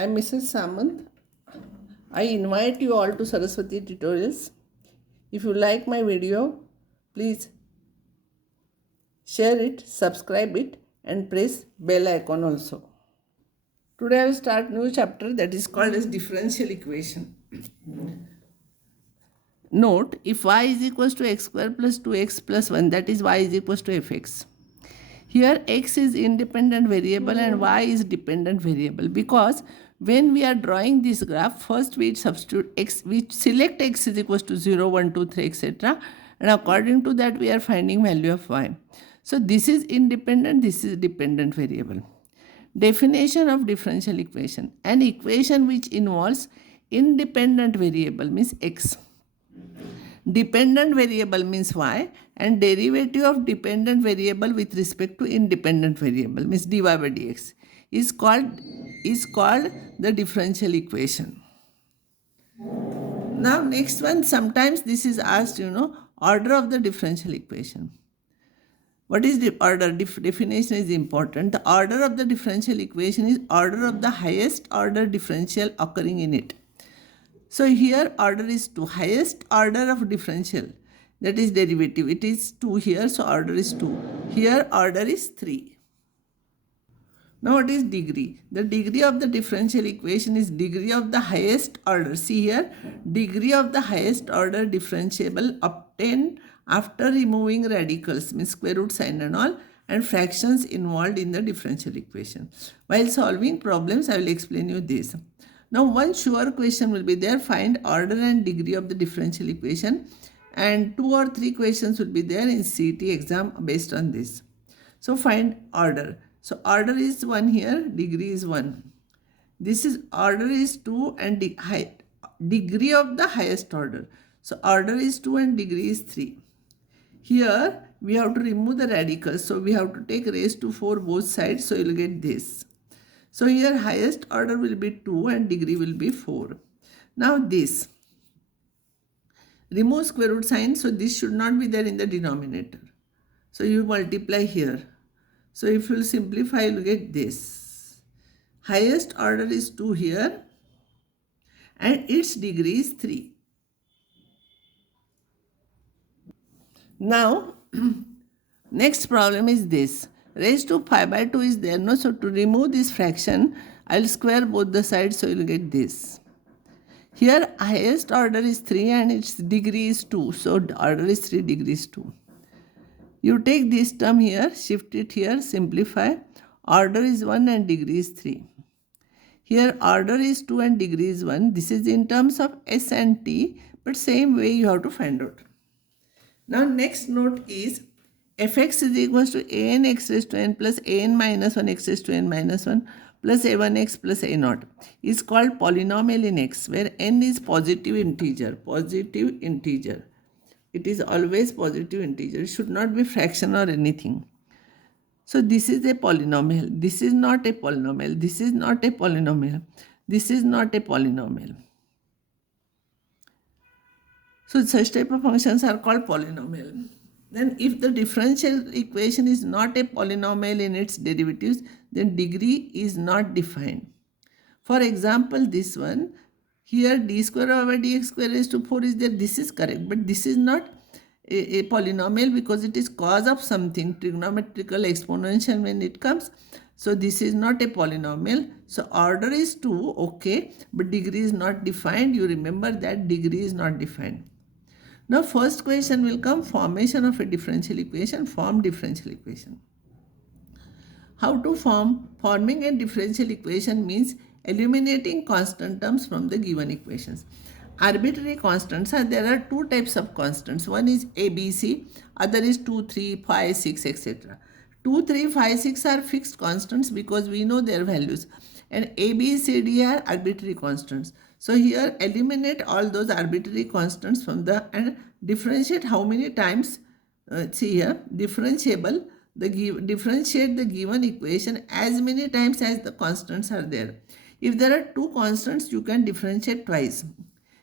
I'm Mrs. Samant. I invite you all to Saraswati Tutorials. If you like my video, please share it, subscribe it, and press bell icon also. Today I will start new chapter that is called as differential equation. Note, if y is equals to x square plus 2x plus 1, that is y is equals to fx. Here x is independent variable and y is dependent variable, because when we are drawing this graph, first we substitute x, we select x is equals to 0, 1, 2, 3, etc. And according to that we are finding value of y. So this is independent, this is dependent variable. Definition of differential equation: an equation which involves independent variable means x, dependent variable means y, and derivative of dependent variable with respect to independent variable means dy by dx is called the differential equation. Now next one, sometimes this is asked, order of the differential equation. What is the order? Definition is important. The order of the differential equation is order of the highest order differential occurring in it. So here order is 2, highest order of differential, that is derivative. It is 2 here, so order is 2. Here order is 3. Now what is degree? The degree of the differential equation is degree of the highest order. See here, degree of the highest order differentiable obtained after removing radicals means square root, sign and all, and fractions involved in the differential equation. While solving problems, I will explain you this. Now one sure question will be there, find order and degree of the differential equation, and 2 or 3 questions will be there in CET exam based on this. So find order. So order is 1 here, degree is 1. This is order is 2 and degree of the highest order. So order is 2 and degree is 3. Here we have to remove the radicals. So we have to take raised to 4 both sides. So you will get this. So here highest order will be 2 and degree will be 4. Now this. Remove square root sign. So this should not be there in the denominator. So you multiply here. So if you will simplify, you will get this. Highest order is 2 here and its degree is 3. Now, next problem is this. Raised to 5 by 2 is there. No? So to remove this fraction, I will square both the sides, so you will get this. Here highest order is 3 and its degree is 2. So order is 3, degree is 2. You take this term here, shift it here, simplify. Order is 1 and degree is 3. Here order is 2 and degree is 1. This is in terms of S and T, but same way you have to find out. Now next note is fx is equals to an x raised to n plus an minus 1 x raised to n minus 1 plus a1x plus a0 is called polynomial in x, where n is positive integer. Positive integer. It is always positive integer. It should not be fraction or anything. So this is a polynomial. This is not a polynomial. This is not a polynomial. This is not a polynomial. So such type of functions are called polynomial. Then if the differential equation is not a polynomial in its derivatives, then degree is not defined. For example, this one, here d square over dx square raised to 4 is there. This is correct, but this is not a polynomial because it is cos of something, trigonometrical exponential when it comes. So this is not a polynomial. So order is 2, okay, but degree is not defined. You remember that degree is not defined. Now first question will come, formation of a differential equation, form differential equation. How to form? Forming a differential equation means eliminating constant terms from the given equations. Arbitrary constants are, there are 2 types of constants. One is A, B, C, other is 2, 3, 5, 6, etc. 2, 3, 5, 6 are fixed constants because we know their values. And A, B, C, D are arbitrary constants. So here eliminate all those arbitrary constants from the, and differentiate how many times, see here, differentiate the given equation as many times as the constants are there. If there are 2 constants, you can differentiate twice.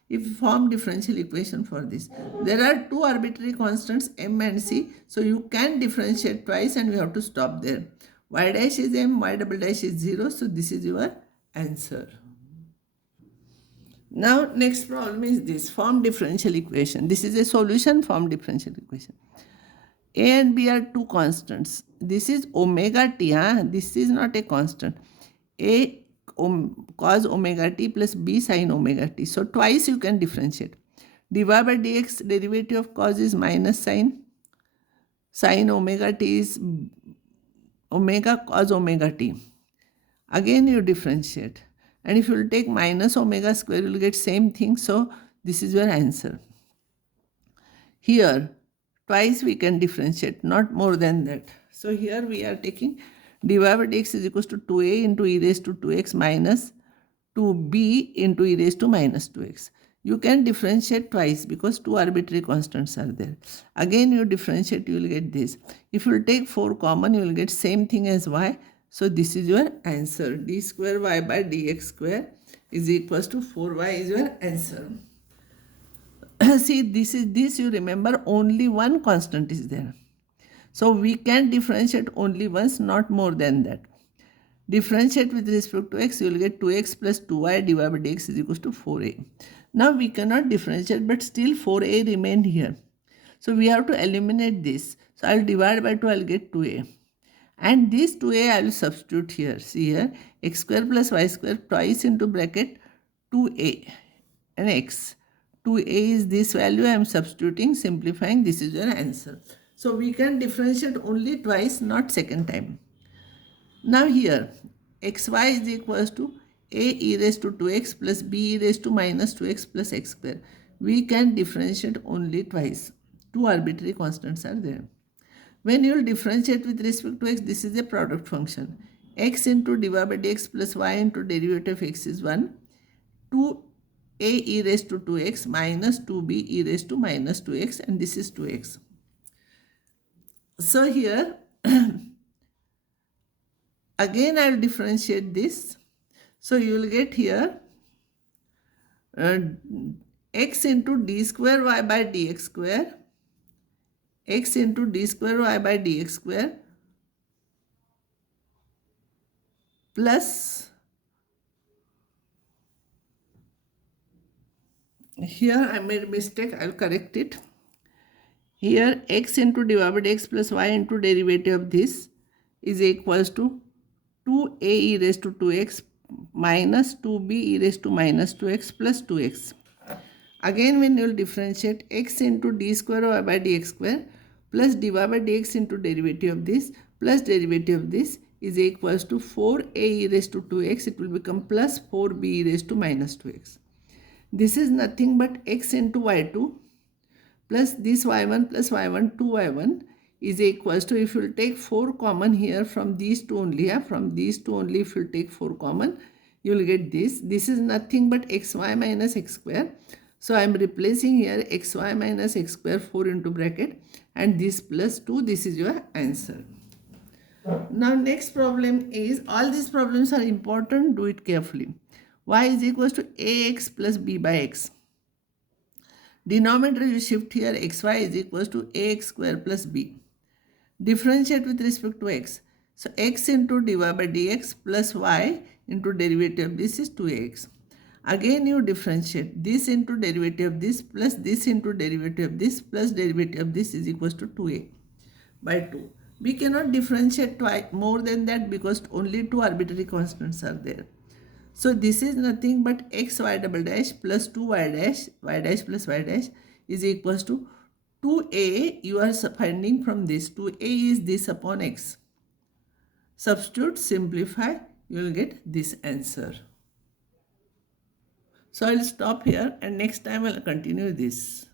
If you form differential equation for this. There are 2 arbitrary constants m and c, so you can differentiate twice and we have to stop there. Y dash is m, y double dash is 0, so this is your answer. Now next problem is this form differential equation. This is a solution form differential equation. A and B are two constants. This is omega t. This is not a constant. A cos omega t plus B sin omega t. So twice you can differentiate. dy by dx derivative of cos is minus sin. Sin omega t is omega cos omega t. Again you differentiate. And if you will take minus omega square, you will get same thing. So this is your answer. Here, twice we can differentiate, not more than that. So here we are taking dy by dx is equals to 2a into e raised to 2x minus 2b into e raised to minus 2x. You can differentiate twice because two arbitrary constants are there. Again you differentiate, you will get this. If you will take 4 common, you will get same thing as y. So this is your answer. D square y by dx square is equals to 4y is your answer. See, this you remember, only one constant is there. So we can differentiate only once, not more than that. Differentiate with respect to x, you will get 2x plus 2y divided by dx is equals to 4a. Now we cannot differentiate, but still 4a remained here. So we have to eliminate this. So I will divide by 2, I will get 2a. And this 2a I will substitute here. See here, x square plus y square twice into bracket 2a and x. 2a is this value, I am substituting, simplifying, this is your answer. So we can differentiate only twice, not second time. Now here, xy is equals to a e raised to 2x plus b e raised to minus 2x plus x square. We can differentiate only twice. Two arbitrary constants are there. When you will differentiate with respect to x, this is a product function. X into dy by dx plus y into derivative of x is 1. 2a e raised to 2x minus 2b e raised to minus 2x, and this is 2x. So here again I will differentiate this. So you will get here x into d square y by dx square, x into d square y by dx square plus, here I made a mistake, I will correct it. Here x into dy by dx plus y into derivative of this is equals to 2a e raised to 2x minus 2b e raised to minus 2x plus 2x. Again when you will differentiate, x into d square y by dx square plus dy by dx into derivative of this plus derivative of this is equals to 4a e raised to 2x. It will become plus 4b e raised to minus 2x. This is nothing but x into y2 plus this y1 plus y1 2y1 is equals to, if you will take 4 common here from these two only, from these two only if you will take 4 common, you will get this. This is nothing but xy minus x square. So I am replacing here xy minus x square 4 into bracket and this plus 2, this is your answer. Now next problem is, all these problems are important, do it carefully. Y is equals to ax plus b by x. Denominator you shift here, xy is equals to ax square plus b. Differentiate with respect to x. So x into dy by dx plus y into derivative of this is 2ax. Again you differentiate this into derivative of this plus this into derivative of this plus derivative of this is equals to 2a by 2. We cannot differentiate twice more than that because only two arbitrary constants are there. So this is nothing but xy double dash plus 2y dash, y dash plus y dash is equals to 2a. You are finding from this, 2a is this upon x. Substitute, simplify, you will get this answer. So I will stop here and next time I will continue this.